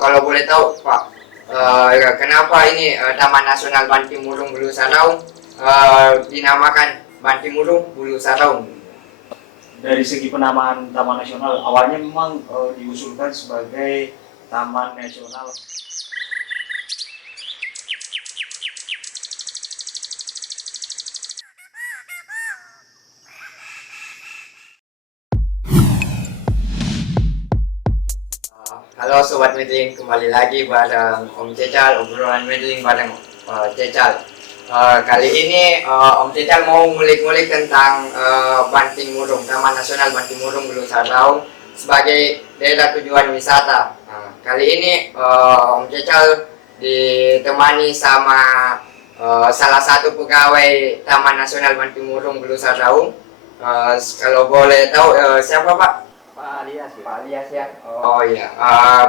Kalau boleh tahu Pak, kenapa ini Taman Nasional Bantimurung Bulu Saraung dinamakan Bantimurung Bulu Saraung? Dari segi penamaan Taman Nasional, awalnya memang diusulkan sebagai Taman Nasional. Halo Sobat Medling, kembali lagi bareng Om Cecal, obrolan Medling bareng Cecal. Kali ini Om Cecal mau ngulik-ngulik tentang Bantimurung, Taman Nasional Bantimurung Bulu Saraung sebagai daerah tujuan wisata. Kali ini Om Cecal ditemani sama salah satu pegawai Taman Nasional Bantimurung Bulu Saraung. Kalau boleh tahu siapa Pak? Pak Alias, Pak Alias ya. Oh iya.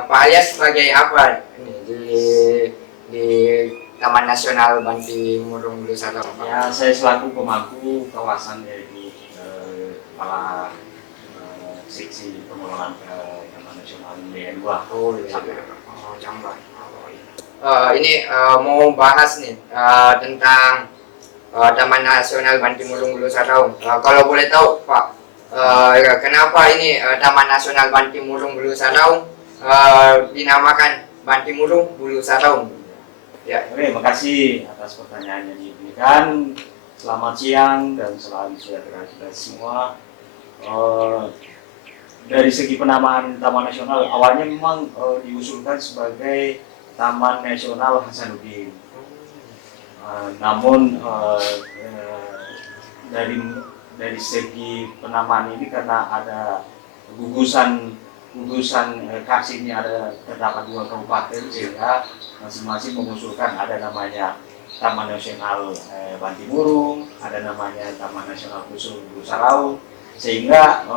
Pak Alias sebagai apa ini di Taman Nasional Bantimurung Bulu Saraung? ya saya selaku pemangku kawasan dari kepala seksi pengelolaan Taman Nasional BN2. Oh iya. Oh Jamban. Oh iya. Ini mau bahas nih tentang Taman Nasional Bantimurung Bulu Saraung. Kalau boleh tahu Pak, kenapa ini Taman Nasional Bantimurung Bulu Saraung dinamakan Bantimurung Bulu Saraung? Ya. Oke, makasih atas pertanyaan yang diberikan. Selamat siang dan selalu sejahtera kita semua. Dari segi penamaan Taman Nasional, awalnya memang diusulkan sebagai Taman Nasional Hasanuddin. Namun dari segi penamaan ini karena ada gugusan Kars ini terdapat 2 kabupaten, sehingga masing-masing mengusulkan ada namanya Taman Nasional Bantimurung, ada namanya Taman Nasional Khusus Bulu Saraung, sehingga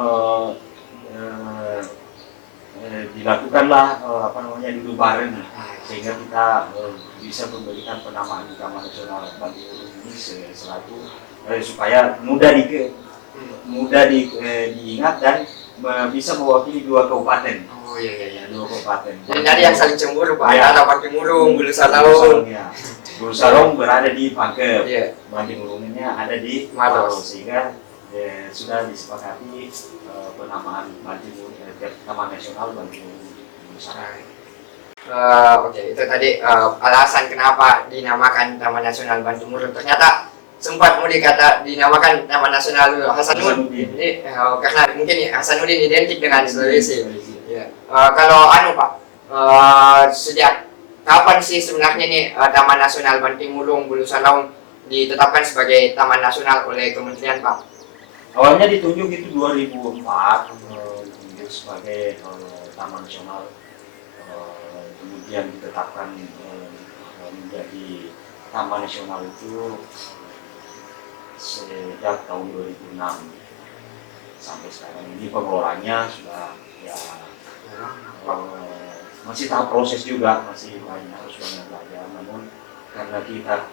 dilakukanlah duduk bareng, sehingga kita bisa memberikan penamaan di Taman Nasional Bantimurung ini selaku supaya mudah diingat dan bisa mewakili 2 kabupaten. Oh iya. 2 kabupaten. Jadi tadi yang saling cemburu Pak, Ya. ada Bantimurung Bulu Saraung. Ya. Bulu Saraung berada di Pangkep, Iya. Bantimurungnya ada di Maros. Maros, sehingga sudah disepakati penamaan Taman Nasional Bantimurung Bulu Saraung. Oke, itu tadi alasan kenapa dinamakan Taman Nasional Bantimurung. Ternyata sempat mau dinamakan Taman Nasional Hasanuddin. Jadi karena mungkin Hasanuddin identik dengan Sulawesi. Ya. Kalau Pak, sejak kapan sih sebenarnya nih Taman Nasional Bantimurung Bulu Saraung ditetapkan sebagai Taman Nasional oleh Kementerian Pak? Awalnya ditunjuk itu 2004, ditunjuk sebagai Taman Nasional, kemudian ditetapkan menjadi Taman Nasional itu sejak tahun 2006 sampai sekarang. Ini pengelolanya sudah masih tahap proses juga, masih harus banyak belajar. Namun karena kita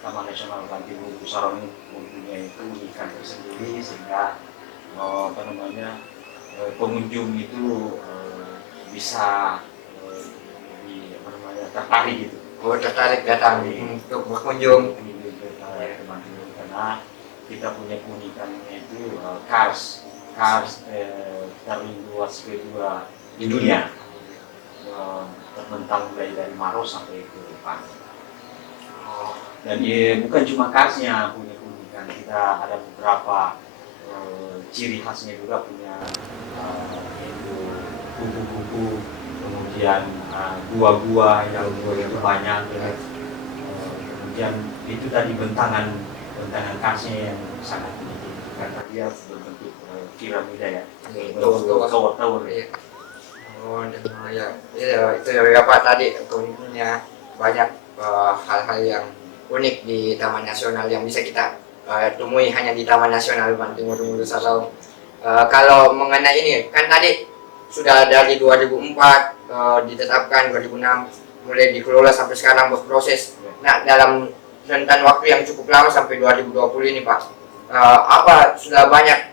Taman Nasional Bantimurung Bulu Saraung ini mempunyai keunikan tersendiri, sehingga pengunjung itu bisa tertarik gitu. Oh, tertarik datang untuk berkunjung. Karena kita punya keunikannya itu Kars terluas kedua di dunia, terbentang mulai dari Maros sampai ke Pangkep. Dan bukan cuma Karsnya punya keunikan, kita ada beberapa ciri khasnya juga, punya yaitu kubu-kubu, kemudian gua-gua yang begitu banyak, kemudian itu tadi bentangan Karsnya yang sangat tinggi karena dia berbentuk piramida ya, tower. Oh ya, itu ya Pak, tadi punya banyak hal-hal yang unik di Taman Nasional yang bisa kita temui hanya di Taman Nasional Bantimurung Bulu Saraung. Kalau mengenai ini kan tadi sudah dari 2004 ditetapkan, 2006 mulai dikelola sampai sekarang berproses. Nah, dalam rentan waktu yang cukup lama sampai 2020 ini Pak, sudah banyak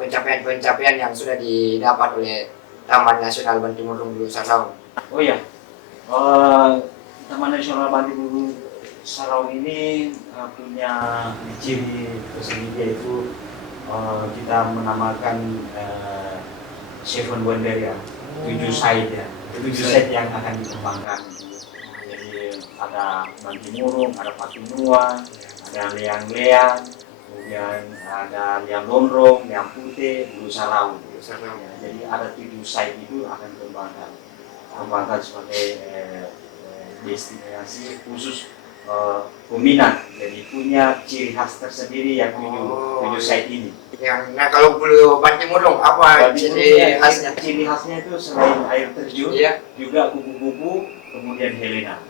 pencapaian-pencapaian yang sudah didapat oleh Taman Nasional Bantimurung Bulu Saraung? Oh iya, Taman Nasional Bantimurung Saraung ini punya ciri tersendiri, yaitu kita menamakan Seven Wonder ya, 7 site ya, 7 site yang akan dikembangkan. Jadi ada Bantimurung, ada Patunua, ada Leang-Leang, kemudian ada Liang Lonrong, Liang Putih, Bulu Saraung. Ya, jadi ada 7 site itu akan dikembangkan sebagai destinasi khusus peminat. Jadi punya ciri khas tersendiri yang 7 site ini. Nah kalau Bulu Bantimurung apa ciri khasnya? Ciri khasnya itu selain air terjun, Iya. juga kupu-kupu, kemudian Helena.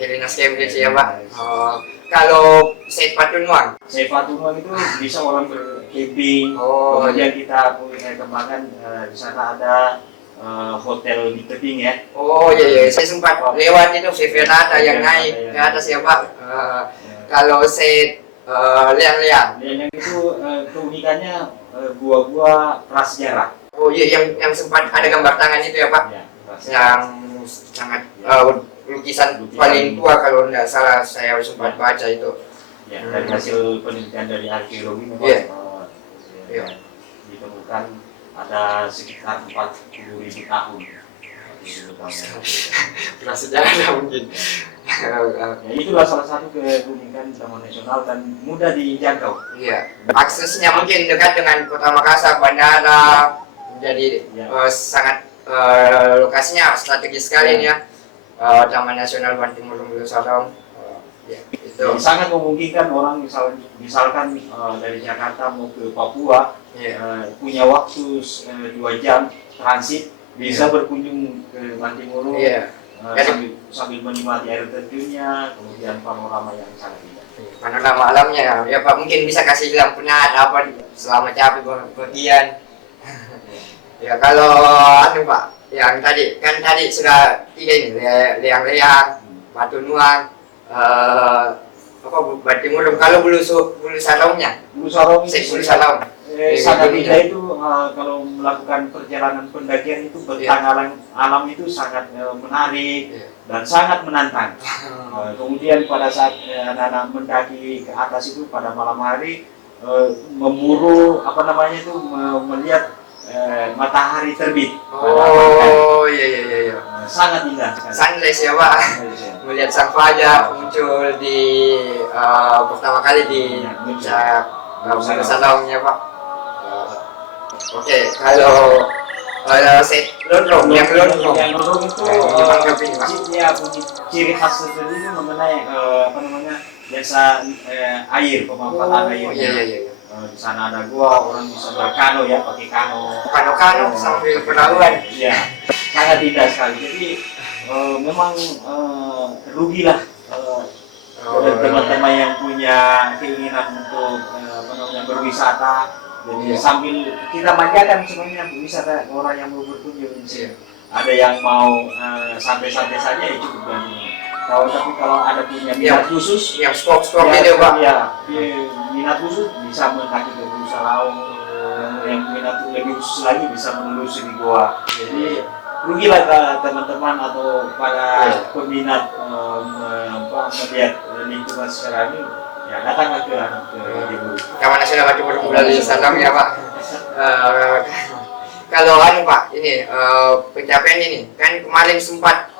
Helena Cambridge ya Pak. Kalau Site Patunua? Site Patunua itu bisa orang bercamping. Kemudian kita punya kembangkan di sana ada hotel di tebing ya. Oh iya, saya sempat lewat itu Viverata yang naik ke atas ya Pak. Kalau Site Leang-Leang? Leang itu keunikannya gua-gua prasejarah. Oh iya, yang sempat ada gambar tangan itu ya Pak. Ya, Yang sangat lukisan paling tua kalau tidak salah, saya sempat baca itu. Ya, dari hasil penelitian dari arkeologi memang ditemukan ada sekitar 40.000 tahun. Prasejarah mungkin. Ya, itulah salah satu keunikan Taman Nasional dan mudah dijangkau. Iya, aksesnya mungkin dekat dengan Kota Makassar, bandara, jadi sangat lokasinya strategis sekali nih ya. Taman Nasional Bantimurung Bulu Saraung. Ya, itu jadi sangat memungkinkan orang misalkan dari Jakarta mau ke Papua, punya waktu 2 jam transit, bisa berkunjung ke Bantimurung. Sambil menikmati air terjunnya, kemudian panorama yang sangat indah. Panorama alamnya ya Pak, mungkin bisa kasih lampu apa selama capek bepergian. Ya kalau Pak, yang tadi sudah 3 ini, Leang-Leang, Patunua, Bantimurung. Kalau Bulu Saraungnya? Bulu Saraung sangat indah itu. Kalau melakukan perjalanan pendakian itu bertanggalan alam itu sangat menarik dan sangat menantang. Kemudian pada saat anak-anak mendaki ke atas itu pada malam hari, memburu melihat matahari terbit. Oh iya. Sangat indah. Sunrise ya Pak. Melihat sang fajar muncul di pertama kali di puncak Bulu Saraungnya Pak. Oke, kalau Site Lonrong, yang Lonrong itu ciri khas tersendiri mengenai desa air, pemanfaatan air. Iya. Di sana ada gua, orang bisa berkano ya, pakai kano sambil perahuan. Iya, sangat indah sekali. Jadi memang rugilah teman-teman yang punya keinginan untuk berwisata. Jadi sambil kita manjakan sebenarnya wisata orang yang mau berkunjung di sini. Ada yang mau santai-santai saja ya cukup Bantimurung. Tapi kalau ada punya minat khusus, yang sport itu Pak. Minat khusus bisa mendaki ke Bulu Saraung. Yang minat lebih khusus lagi bisa menelusuri goa. Jadi rugilah teman-teman atau para peminat melihat lingkungan secara ini. Ya, datanglah ke Bantimurung. Taman Nasional Bantimurung Bulu Saraung ya Pak. Kalau Pak, ini pencapaian ini kan kemarin sempat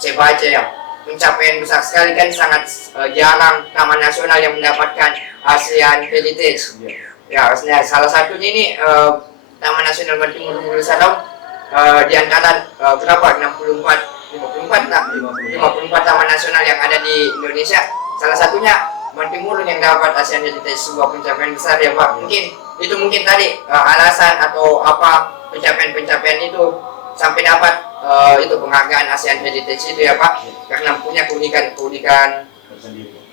saya baca ya, pencapaian besar sekali kan, sangat jarang Taman Nasional yang mendapatkan ASEAN Heritage. Ya, salah satunya ini Taman Nasional Bantimurung Bulu Saraung di antara berapa? 54 taman nasional yang ada di Indonesia. Salah satunya Bantimurung yang dapat ASEAN Heritage, sebuah pencapaian besar ya Pak. Mungkin tadi alasan atau apa pencapaian itu sampai dapat itu penghargaan ASEAN Heritage itu ya Pak, karena punya keunikan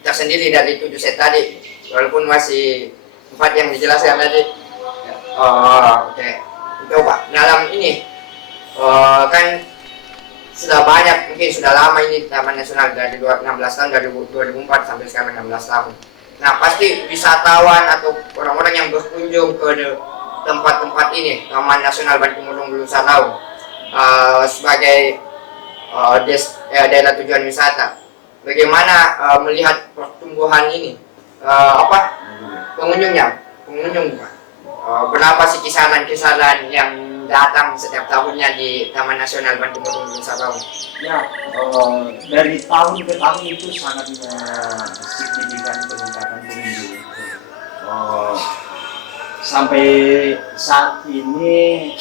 tersendiri dari 7 set tadi, walaupun masih 4 yang dijelaskan tadi. Oke. Itu Pak, dalam ini kan sudah banyak, mungkin sudah lama ini Taman Nasional, dari 16 tahun, dari 2004 sampai sekarang 16 tahun. Nah pasti wisatawan atau orang-orang yang berkunjung ke tempat-tempat ini, Taman Nasional Bantimurung Gunung Saraung, sebagai daerah tujuan wisata. Bagaimana melihat pertumbuhan ini? Pengunjung, Pak. Berapa sih kisaran-kisaran yang datang setiap tahunnya di Taman Nasional Bantimurung Gunung Saraung? Ya, dari tahun ke tahun itu sangat signifikan peningkatan pengunjung. Sampai saat ini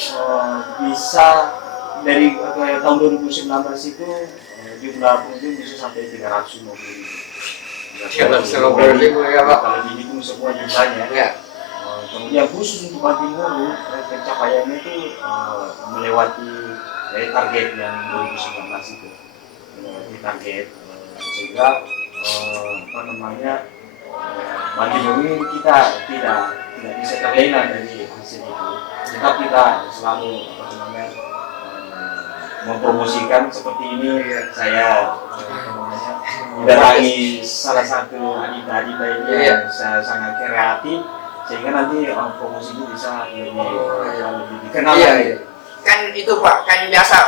bisa dari tahun 2019 itu jumlah pengunjung bisa sampai 350.000. 350.000 ya, Pak. Kalau dihitung semua jumlahnya. Ya. Kemudian khusus untuk Bantimurung pencapaiannya itu melewati dari target yang 2019 itu, melewati target, sehingga Bantimurung ini kita tidak bisa terlena dari hasil itu. Tetap kita selalu mempromosikan seperti ini. Saya mendatangi salah satu adinda ini yang saya sangat kreatif, sehingga nanti promosi itu bisa lebih dikenal. Iya. Kan itu Pak, kan biasa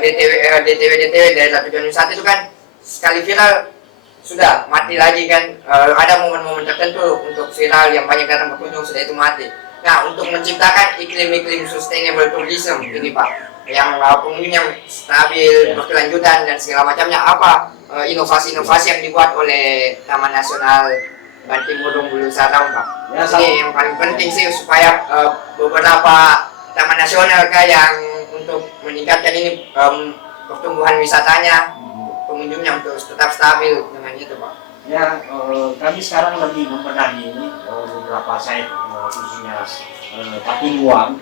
DTW dari tujuan wisata itu kan sekali viral sudah mati lagi kan. Ada momen-momen tertentu untuk viral yang banyak datang berkunjung, sudah itu mati. Nah, untuk menciptakan iklim-iklim sustainable tourism ini Pak, yang pengunjung yang stabil, berkelanjutan dan segala macamnya, apa inovasi-inovasi yang dibuat oleh Taman Nasional Bantimurung Gunung Saraung, Pak? Ya, ini yang paling penting sih, supaya beberapa taman nasional yang untuk meningkatkan ini pertumbuhan wisatanya, pengunjungnya untuk tetap stabil dengan itu, Pak. Ya, kami sekarang lagi membenahi beberapa site, khususnya Patuluang.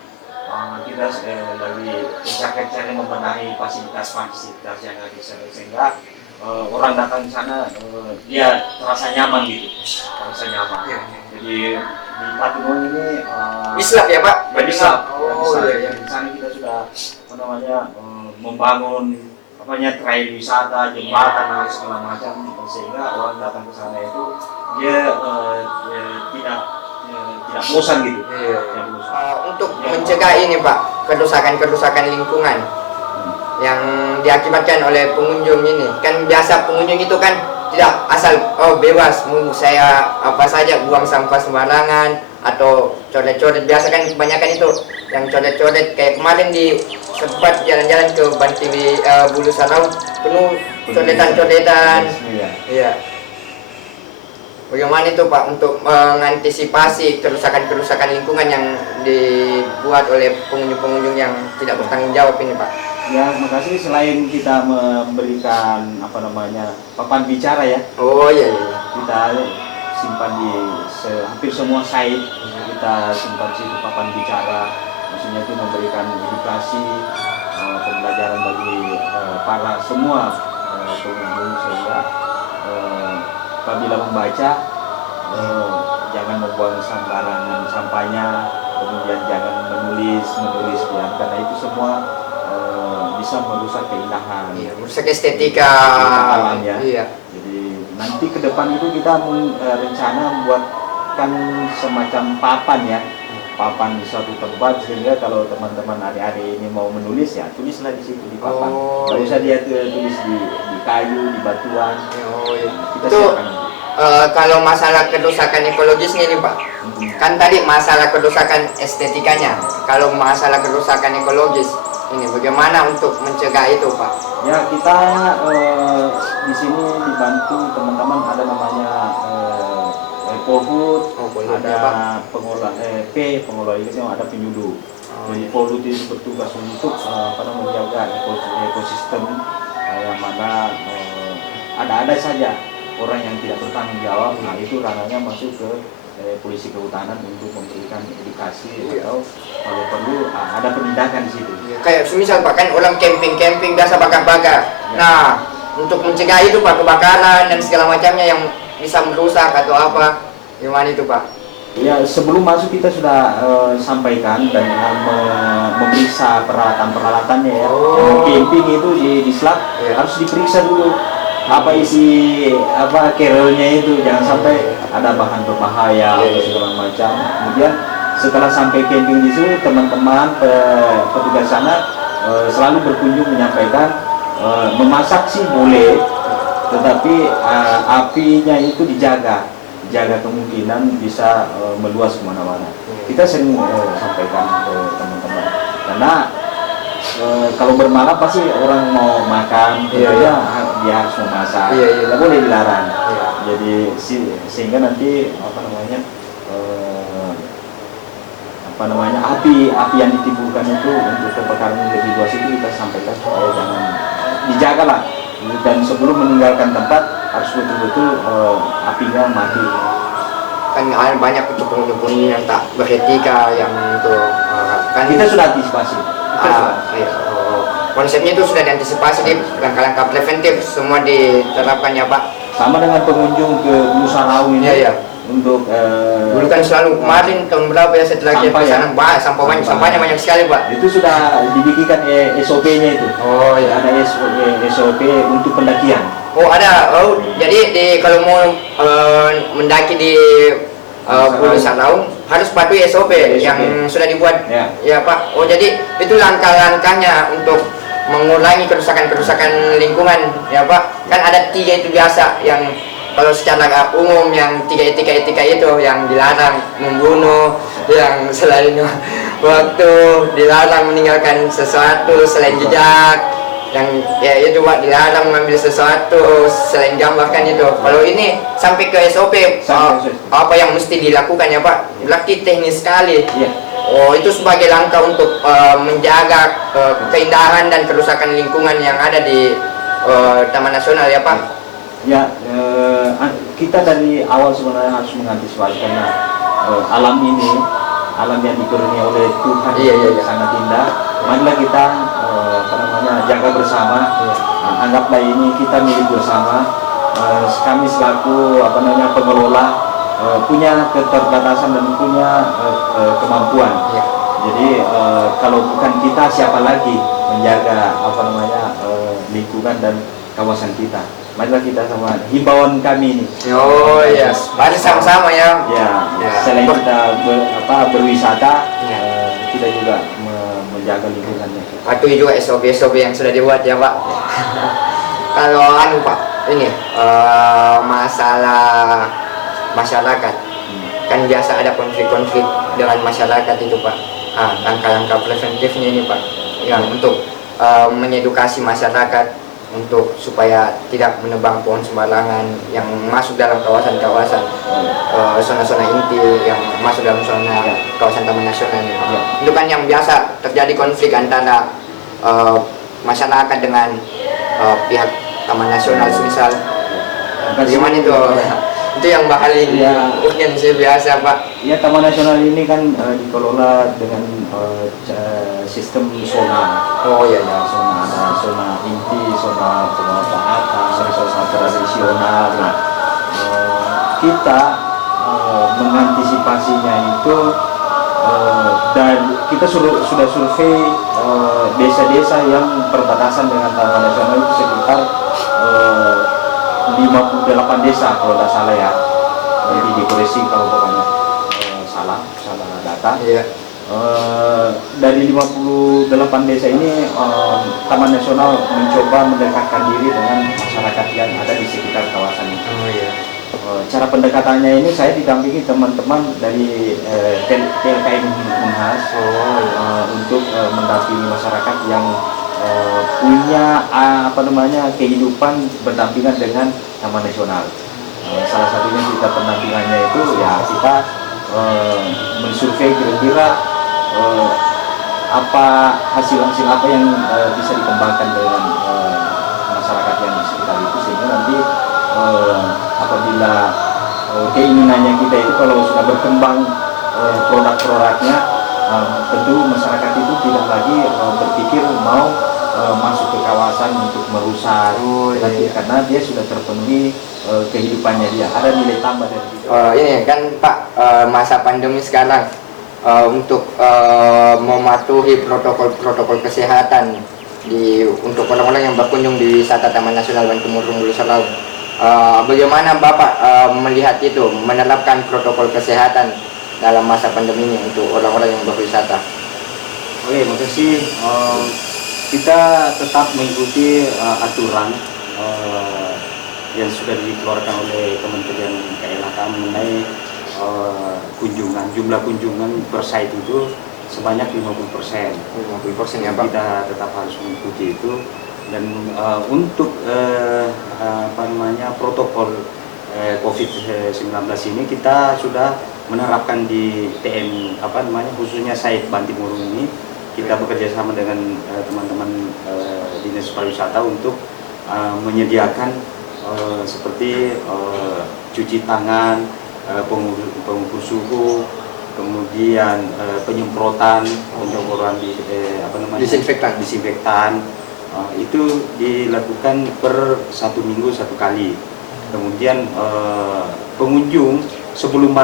Kita lagi kencang-kencang membenahi fasilitas-fasilitas yang ada di sana, sehingga orang datang ke sana dia terasa nyaman gitu, terasa nyaman. Ya. Jadi di Patuluang ini Bislab ya Pak? Bislab. Iya. Di sana kita sudah membangun trail wisata, jembatan dan segala macam, sehingga orang datang ke sana itu dia tidak bosan gitu. Iya. Untuk mencegah ini Pak, kerusakan lingkungan yang diakibatkan oleh pengunjung ini, kan biasa pengunjung itu kan tidak asal bebas saya apa saja buang sampah sembarangan atau coret-coret. Biasa kan kebanyakan itu yang coret-coret, kayak kemarin di sempat jalan-jalan ke Bantimurung Gunung Saraung penuh coretan-coretan. Iya. Bagaimana itu Pak untuk mengantisipasi kerusakan lingkungan yang dibuat oleh pengunjung-pengunjung yang tidak bertanggung jawab ini, Pak? Ya, terima kasih. Selain kita memberikan papan bicara ya. Oh iya. Kita simpan di hampir semua site, kita simpan di papan bicara. Maksudnya itu memberikan edukasi, pembelajaran bagi para semua pengunjung, sehingga apabila membaca jangan membuang sembarangan sampahnya, kemudian jangan menulis sekian, karena itu semua bisa merusak keindahan, merusak estetika alam ya. Iya. Jadi nanti ke depan itu kita rencana membuatkan semacam papan ya, papan di suatu tempat, sehingga kalau teman-teman adik-adik ini mau menulis ya tulislah di situ di papan. Nggak usah dia tulis di kayu, di batuan. Kita itu siapkan. Kalau masalah kerusakan ekologisnya ini Pak, kan tadi masalah kerusakan estetikanya. Kalau masalah kerusakan ekologis ini bagaimana untuk mencegah itu Pak? Ya, kita di sini dibantu teman-teman, ada namanya Polhut, ada pengelola pengelola itu, ada penyuluh. Jadi Polhut itu bertugas untuk menjaga ekosistem, yang mana ada saja orang yang tidak bertanggung jawab. Nah, itu ranahnya masuk ke polisi kehutanan untuk memberikan edukasi, atau kalau perlu ada penindakan di situ. Kayak semisal Pak, kan orang camping biasa bakar-bakar. Nah, untuk mencegah itu Pak, kebakaran dan segala macamnya yang bisa merusak atau apa, gimana itu Pak? Ya, sebelum masuk kita sudah sampaikan dan memeriksa peralatan-peralatannya ya. Camping itu di slab harus diperiksa dulu apa isi carrier-nya itu, jangan sampai ada bahan berbahaya atau segala macam. Kemudian setelah sampai camping di situ teman-teman petugas sana selalu berkunjung menyampaikan memasak sih boleh, tetapi apinya itu dijaga kemungkinan bisa meluas kemana-mana. Kita sering sampaikan ke teman-teman karena kalau bermalam pasti orang mau makan, dia harus memasak, tidak boleh dilarang. Jadi sehingga nanti api yang ditimbulkan itu untuk kebakaran yang lebih luas itu kita sampaikan supaya jangan dijaga lah, dan sebelum meninggalkan tempat harus betul-betul apinya mati. Kan banyak itu penghuni yang tak beretika yang untuk kan Kita sudah antisipasi. konsepnya itu sudah diantisipasi di langkah-langkah preventif semua diterapkan ya Pak. Sama dengan pengunjung ke Nusa Raung ini. Untuk dulu kan selalu kemarin tahun berapa ya setelah kita sampah kesana banyak sampahnya banyak sekali Pak. Itu sudah dibikinkan SOP-nya itu. Ada SOP untuk pendakian. Ada. Jadi kalau mau mendaki di Pulau Salaung harus patuhi SOP yang sudah dibuat. Ya Pak. Jadi itu langkah-langkahnya untuk mengurangi kerusakan lingkungan ya Pak. Kan ada 3 itu biasa yang kalau secara umum yang 3 etika itu yang dilarang membunuh, yang selain waktu dilarang meninggalkan sesuatu selain jejak, yang ya itu Pak dilarang mengambil sesuatu selain gambar kan itu. Kalau ini sampai ke SOP apa yang mesti dilakukan ya Pak, berarti teknis sekali. Itu sebagai langkah untuk menjaga keindahan dan kerusakan lingkungan yang ada di Taman Nasional ya Pak. Kita dari awal sebenarnya harus mengantisipasi karena alam yang dikurniai oleh Tuhan sangat indah. Marilah kita jaga bersama. Anggaplah ini kita milik bersama. Kami selaku pengelola punya keterbatasan dan punya kemampuan. Jadi kalau bukan kita siapa lagi menjaga lingkungan dan kawasan kita. Marilah kita sama himbauan kami ini. Mari sama-sama ya. Selain kita berwisata, kita juga menjaga lingkungannya. Patuhi juga SOP yang sudah dibuat ya Pak. Kalau Pak, ini masalah masyarakat, kan biasa ada konflik-konflik dengan masyarakat itu Pak. Langkah-langkah preventifnya ini Pak, yang untuk mengedukasi masyarakat untuk supaya tidak menebang pohon sembarangan yang masuk dalam kawasan-kawasan zona-zona inti yang masuk dalam zona kawasan Taman Nasional ini. Itu kan yang biasa terjadi konflik antara masyarakat dengan pihak Taman Nasional semisal. Bagaimana itu? Itu yang paling mungkin sih biasa Pak. Taman Nasional ini kan dikelola dengan sistem zona. Zona, ada zona inti, zona pemanfaatan, zona tradisional. Kita mengantisipasinya itu dan kita sudah survei desa-desa yang perbatasan dengan Taman Nasional itu sekitar 58 desa kalau tidak salah ya. Jadi dikoreksi kalau pokoknya salah data. Dari 58 desa ini Taman Nasional mencoba mendekatkan diri dengan masyarakat yang ada di sekitar kawasan itu. Cara pendekatannya ini saya didampingi teman-teman dari TLKM Unhas untuk mendampingi masyarakat yang punya kehidupan berdampingan dengan Taman Nasional. Salah satunya kita pendampingannya itu kita mensurvei kira-kira hasil apa yang bisa dikembangkan dengan masyarakat yang di sekitar itu, sehingga nanti apabila keinginannya kita itu kalau sudah berkembang produk-produknya, tentu masyarakat itu tidak lagi berpikir mau masuk ke kawasan untuk merusak, karena dia sudah terpenuhi kehidupannya, dia ada nilai tambah dari itu. Ini kan Pak, masa pandemi sekarang untuk mematuhi protokol kesehatan untuk orang-orang yang berkunjung di wisata Taman Nasional Bantimurung Nusa Raung. Bagaimana Bapak melihat itu, menerapkan protokol kesehatan dalam masa pandemi ini untuk orang-orang yang berwisata? Oke, makasih. Kita tetap mengikuti aturan yang sudah dikeluarkan oleh Kementerian KLHK mengenai jumlah kunjungan per site itu sebanyak 50%. 50% ya Pak? Kita tetap harus mengikuti itu, dan untuk protokol COVID-19 ini kita sudah menerapkan di TM khususnya site Bantimurung ini. Kita bekerja sama dengan teman-teman Dinas Pariwisata untuk menyediakan seperti cuci tangan, pengukur suhu, kemudian penyemprotan disinfektan. Itu dilakukan per 1 minggu 1 kali. Kemudian pengunjung sebelum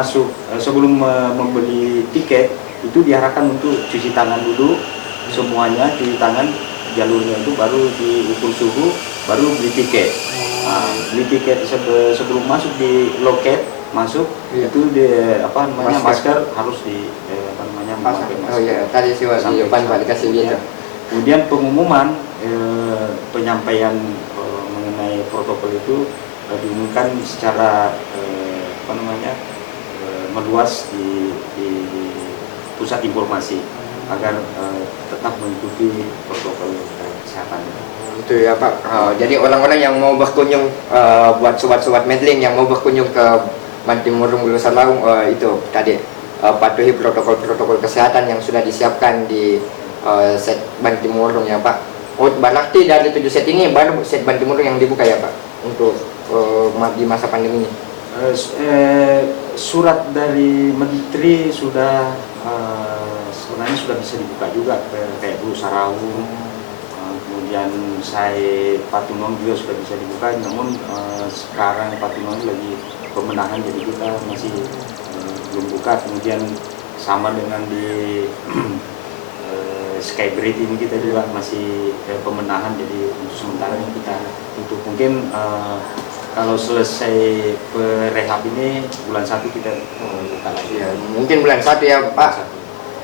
membeli tiket itu diarahkan untuk cuci tangan dulu, semuanya cuci tangan, jalurnya itu baru diukur suhu, baru beli tiket. Beli tiket sebelum masuk di loket itu masker harus memakai masker. Oh iya, tadi sih di depan Pak dikasih gitu. Kemudian pengumuman penyampaian mengenai protokol itu diumumkan secara meluas di pusat informasi agar tetap mengikuti protokol kesehatan. Itu ya Pak. Jadi orang-orang yang mau berkunjung, buat sobat-sobat Medling yang mau berkunjung ke Bantimurung Bulu Salaung, itu tadi patuhi protokol kesehatan yang sudah disiapkan di set Bantimurung ya Pak. Berarti dari 7 set ini baru set Bantimurung yang dibuka ya Pak untuk di masa pandemi ini. Surat dari Menteri sudah sebenarnya sudah bisa dibuka juga kayak Bulu Saraung, kemudian saya Patunong juga sudah bisa dibuka, namun sekarang Patunong lagi pemenahan jadi kita masih belum buka. Kemudian sama dengan di Skybridge ini kita juga masih pemenahan, jadi untuk sementara ini kita untuk mungkin kalau selesai rehab ini bulan 1 kita buka lagi. Ya, mungkin bulan 1 ya Pak,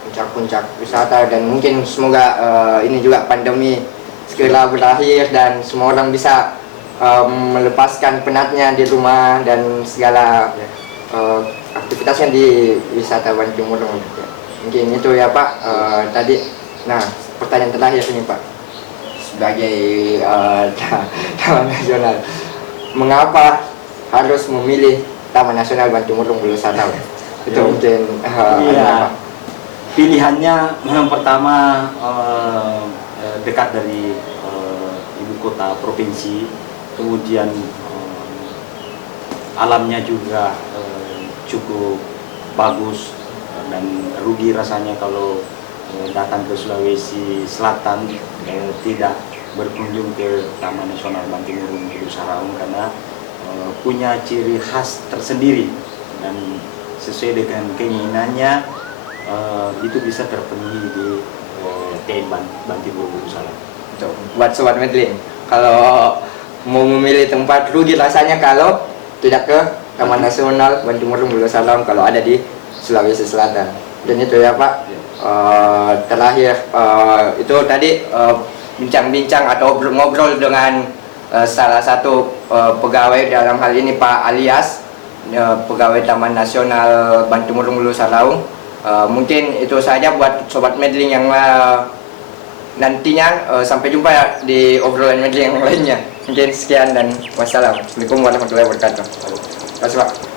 puncak-puncak wisata, dan mungkin semoga ini juga pandemi segera berakhir dan semua orang bisa melepaskan penatnya di rumah dan segala aktivitasnya di wisata Bantimurung. Mungkin itu ya Pak. Tadi, nah pertanyaan terakhir ini Pak, sebagai taman nasional, mengapa harus memilih Taman Nasional Bantimurung Bulu Salaung? Itu mungkin pilihannya yang pertama dekat dari ibu kota provinsi, kemudian alamnya juga cukup bagus, dan rugi rasanya kalau datang ke Sulawesi Selatan tidak berkunjung ke Taman Nasional Bantimurung Bulu Salaung, karena punya ciri khas tersendiri dan sesuai dengan keinginannya itu bisa terpenuhi di TN Bantimurung Bulu Salaung. Buat sobat Medling, kalau mau memilih tempat, rugi rasanya kalau tidak ke Taman Nasional Bantimurung Bulu Salaung kalau ada di Sulawesi Selatan. Dan itu ya Pak. Terakhir itu tadi bincang-bincang atau ngobrol dengan salah satu pegawai dalam hal ini Pak Alias, pegawai Taman Nasional Bantimurung Bulu Salaung. Mungkin itu saja buat sobat Medling yang nantinya. Sampai jumpa ya di obrolan Medling yang lainnya. Mungkin sekian dan wassalamualaikum warahmatullahi wabarakatuh. Terima kasih Pak.